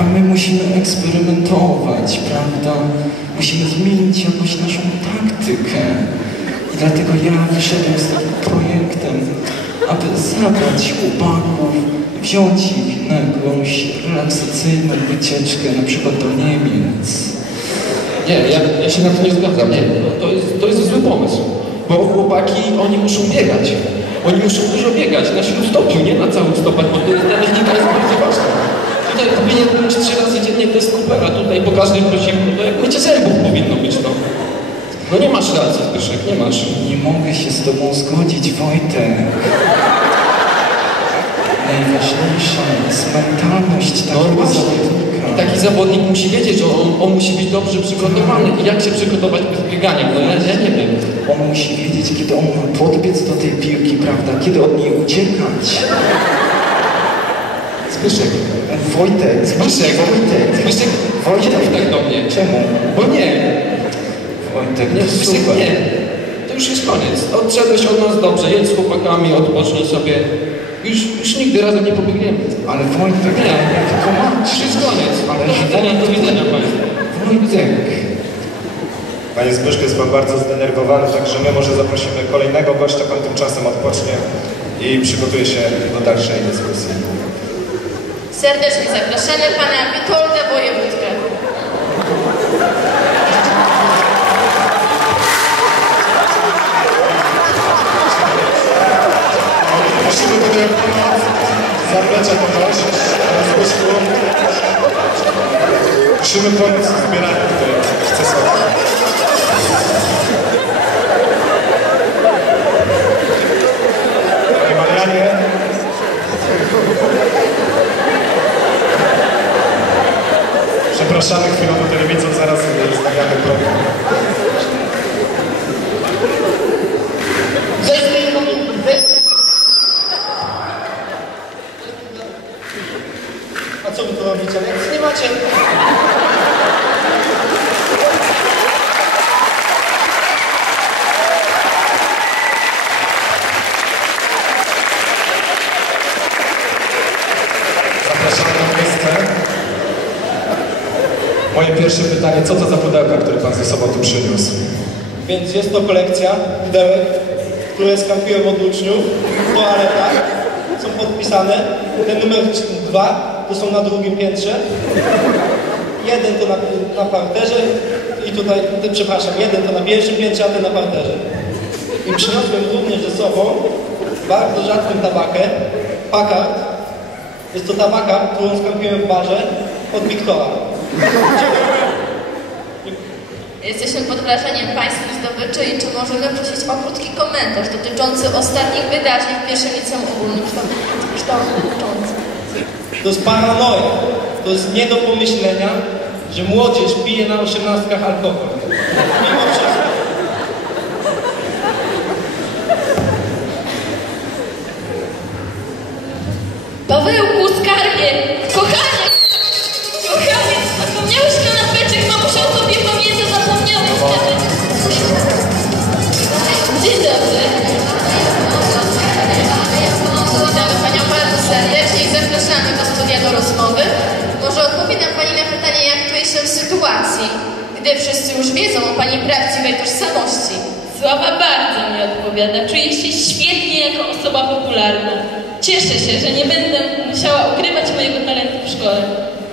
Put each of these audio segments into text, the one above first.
A my musimy eksperymentować, prawda? Musimy zmienić jakoś naszą taktykę. I dlatego ja wyszedłem z takim projektem, aby zabrać chłopaków, wziąć ich na jakąś relaksacyjną wycieczkę, na przykład do Niemiec. Nie, ja, ja się na to nie zgadzam. Nie, no, to, jest, to jest zły pomysł. Bo chłopaki, oni muszą biegać. Oni muszą dużo biegać na śródstopniu, nie na całym stopach, bo to jest, technika jest bardzo Tutaj powinien być trzy razy dziennie to jest Cooper, a tutaj po każdym prosiłku to jak mycie zębów powinno być, no. No nie masz racji, Zbyszek, nie masz. Nie mogę się z tobą zgodzić, Wojtek. Najważniejsza jest mentalność No takiego zawodnika. I taki zawodnik musi wiedzieć, że on, on musi być dobrze przygotowany. I jak się przygotować bez biegania? No ja, ja nie wiem. On musi wiedzieć, kiedy on ma podbiec do tej piłki, prawda? Kiedy od niej uciekać. Zbyszek, Wojtek, Zbyszek, Wojtek, Zbyszek, Wojtek. mów tak do mnie. Czemu? Bo nie, Wojtek, nie, Zbyszek, super. nie. To już jest koniec. Odszedłeś od nas dobrze, jedź z chłopakami, odpocznij sobie. Już, już nigdy razem nie pobiegniemy. Ale Wojtek, Nie. tylko mam Już jest koniec. Ale- Do widzenia, do widzenia Państwu. Wojtek. Panie Zbyszku jest Pan bardzo zdenerwowany, także my może zaprosimy kolejnego gościa, Pan tymczasem odpocznie i przygotuje się do dalszej dyskusji. Serdecznie zapraszamy pana Witolda Wojewódkę. Prosimy tutaj pomoc, zaplecza kogoś, Panie Zbyszku. Prosimy pomóc w zbieraniu. Panie Przepraszamy chwilowo telewizor, zaraz stawiamy program. A co wy tu robicie? Więc nie macie... Zapraszamy na miejsce. Moje pierwsze pytanie, co to za pudełka, które Pan ze sobą tu przyniósł? Więc jest to kolekcja pudełek, które skampiłem od uczniów w toaletach. Są podpisane. Ten numer dwa to są na drugim piętrze. Jeden to na, na parterze i tutaj, przepraszam, jeden to na pierwszym piętrze, a ten na parterze. I przyniosłem również ze sobą bardzo rzadką tabakę, Packard. Jest to tabaka, którą skampiłem w barze od Wiktora. Jesteśmy pod wrażeniem pańskich zdobyczy i czy możemy prosić o krótki komentarz dotyczący ostatnich wydarzeń w pierwszym liceum ogólnokształcącym. To jest paranoja. To jest nie do pomyślenia, że młodzież pije na osiemnastkach alkohol. Wszyscy już wiedzą o Pani prawdziwej tożsamości. Sława bardzo mi odpowiada. Czuję się świetnie jako osoba popularna. Cieszę się, że nie będę musiała ukrywać mojego talentu w szkole.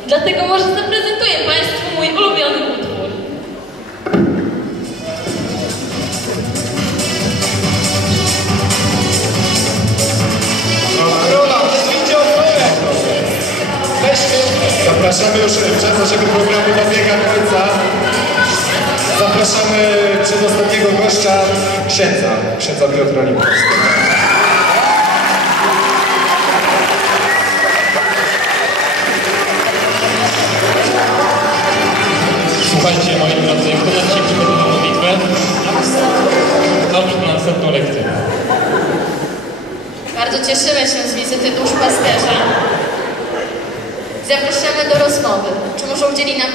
Dlatego może zaprezentuję Państwu mój ulubiony utwór. Zapraszamy już, czas naszego programu dobiega końca. Zapraszamy przedostatniego gościa, księdza, księdza Piotra. Słuchajcie, moi drodzy, kto na dzisiaj przygotował modlitwę? Dobrze, na następną lekcję. Bardzo cieszymy się z wizyty duszpasterza. Zapraszamy do rozmowy. Czy może udzieli nam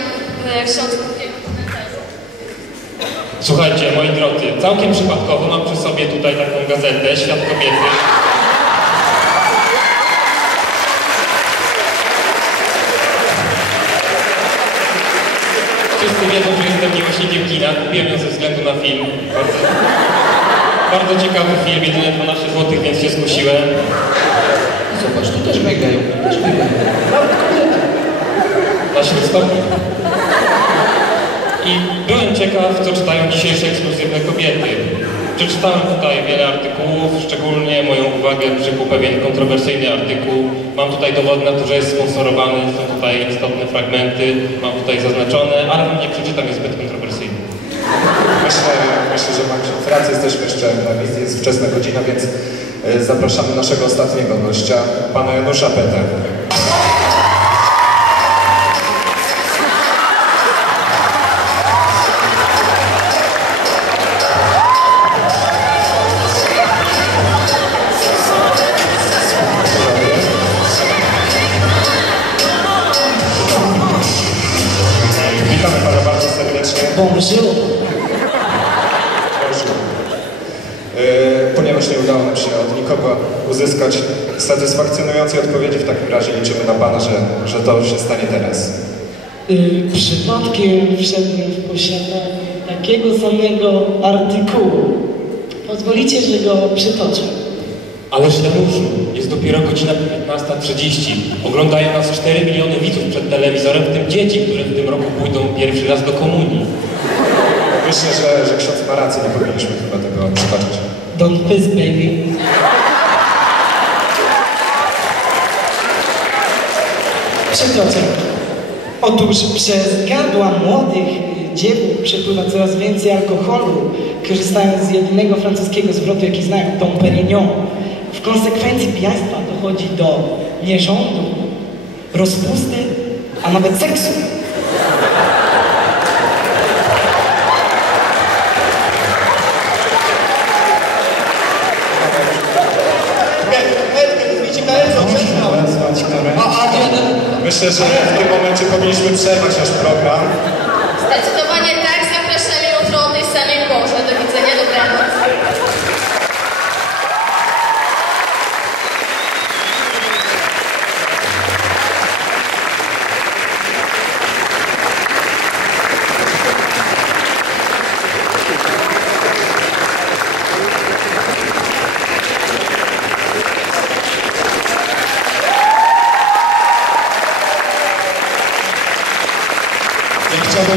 e, ksiądz? Słuchajcie, moi drodzy, całkiem przypadkowo mam przy sobie tutaj taką gazetę, Świat Kobiety. Wszyscy wiedzą, że jestem miłośnikiem kina. Kupiłem ją ze względu na film. Bardzo, bardzo ciekawy film, jedynie 12 zł, więc się skusiłem. Zobacz, tu też biegają, też biegają. Nawet kobiety. Na śródstopniu. I ciekaw, co czytają dzisiejsze ekskluzywne kobiety. Przeczytałem tutaj wiele artykułów, szczególnie moją uwagę przykuł pewien kontrowersyjny artykuł. Mam tutaj dowody na to, że jest sponsorowany, są tutaj istotne fragmenty, mam tutaj zaznaczone, ale nie przeczytam, jest zbyt kontrowersyjny. Myślę, myślę, że ma ksiądz rację, jesteśmy jeszcze na jest wczesna godzina, więc e, zapraszamy naszego ostatniego gościa, pana Janusza Petę. Bonjour. E, Ponieważ nie udało nam się od nikogo uzyskać satysfakcjonującej odpowiedzi, w takim razie liczymy na Pana, że, że to się stanie teraz. Y, przypadkiem wszedłem w posiadanie takiego samego artykułu. Pozwolicie, że go przytoczę. Ależ Januszu, jest dopiero godzina 15.30. Oglądają nas 4 miliony widzów przed telewizorem, w tym dzieci, które w tym roku pójdą pierwszy raz do komunii. Myślę, że, że ksiądz ma rację, nie powinniśmy chyba tego przytaczać. Don't piss, baby. Przytoczę. Otóż przez gardła młodych dziewów przepływa coraz więcej alkoholu, korzystając z jedynego francuskiego zwrotu, jaki znają, Dom Perignon. W konsekwencji pijaństwa dochodzi do nierządu, rozpusty, a nawet seksu. Myślę, że w tym momencie powinniśmy przerwać nasz program. Zdecydowanie tak, zapraszamy jutro o tej samej porze. Do widzenia, dobranoc.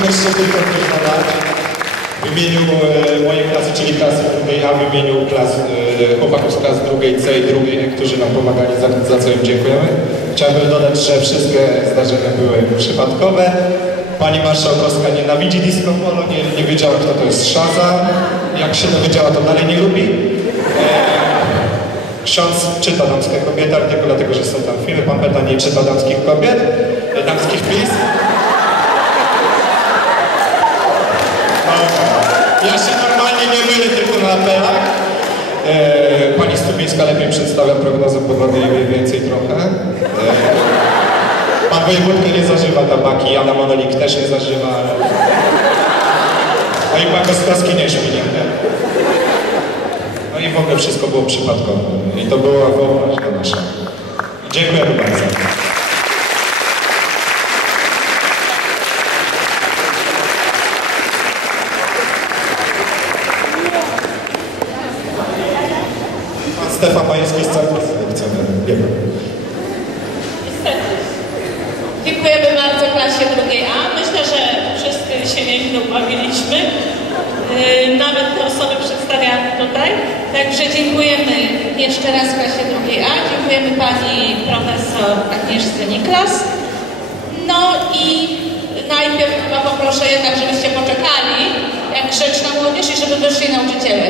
Jeszcze tylko. W imieniu e, mojej klasy, czyli klasy drugiej A, w imieniu klas, e, chłopaków z klas drugiej C i drugiej E, którzy nam pomagali, za, za co im dziękujemy. Chciałbym dodać, że wszystkie zdarzenia były przypadkowe. Pani marszałkowska nienawidzi disco polo, nie, nie wiedziała kto to jest Szaza. Jak się dowiedziała, to dalej nie lubi. Ksiądz czyta damskie kobiety, ale tylko dlatego, że są tam filmy. Pan Peta nie czyta damskich kobiet, damskich pism. Ja się normalnie nie mylę tylko na apelach. E, pani Stubińska lepiej przedstawia prognozę pogody i wie więcej trochę. E, pan wojewódka nie zażywa tabaki, Jana Monolik też nie zażywa. No i pan Kostkowski nie śpi. No i w ogóle wszystko było przypadkowe. I to była wyobraźnia nasza. Dziękujemy bardzo. Pan Stefan Majewski z Centrum. Dziękuję. Dziękujemy bardzo klasie drugiej A. Myślę, że wszyscy się nieźle ubawiliśmy. Yy, Nawet te osoby przedstawiane tutaj. Także dziękujemy jeszcze raz klasie drugiej A. Dziękujemy pani profesor Agnieszce Niklas. No i najpierw chyba poproszę jednak, żebyście poczekali jak grzeczna młodzież i żeby wyszli nauczyciele.